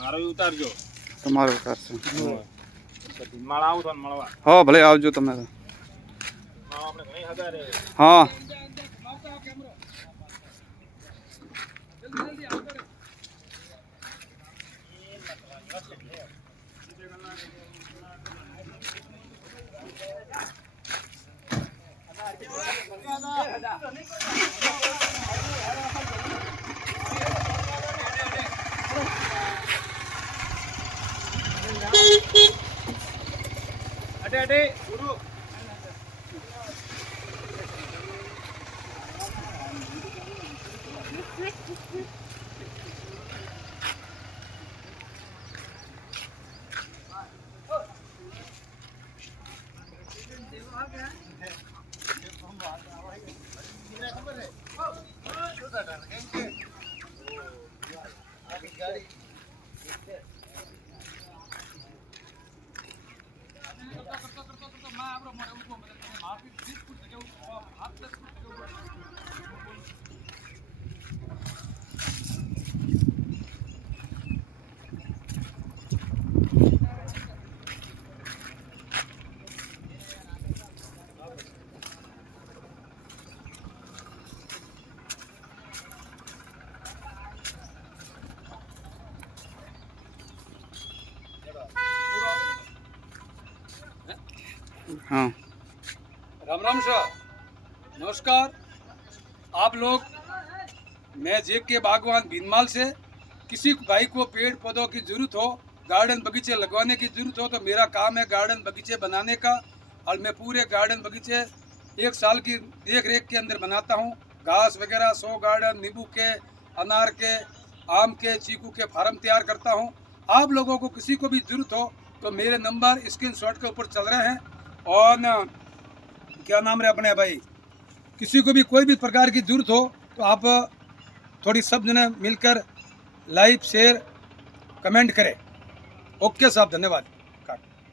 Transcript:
મારો ઉતારજો તમારો ઉતારશે પછી માળ આવું તો મળવા હા ભલે આવજો તમે તો. આપણે ઘણી હગારે હા અડે અડે ગુરુ हाँ राम राम सर, नमस्कार। आप लोग, मैं जेक के बागवान भीनमाल से, किसी भाई को पेड़ पौधों की ज़रूरत हो, गार्डन बगीचे लगवाने की ज़रूरत हो तो मेरा काम है गार्डन बगीचे बनाने का। और मैं पूरे गार्डन बगीचे 1 साल की देख रेख के अंदर बनाता हूँ। घास वगैरह 100 गार्डन, नींबू के, अनार के, आम के, चीकू के फार्म तैयार करता हूँ। आप लोगों को किसी को भी ज़रूरत हो तो मेरे नंबर स्क्रीनशॉट के ऊपर चल रहे हैं। और न, क्या नाम है अपने भाई, किसी को भी कोई भी प्रकार की ज़रूरत हो तो आप थोड़ी सब जने मिलकर लाइक शेयर कमेंट करें। ओके साहब, धन्यवाद।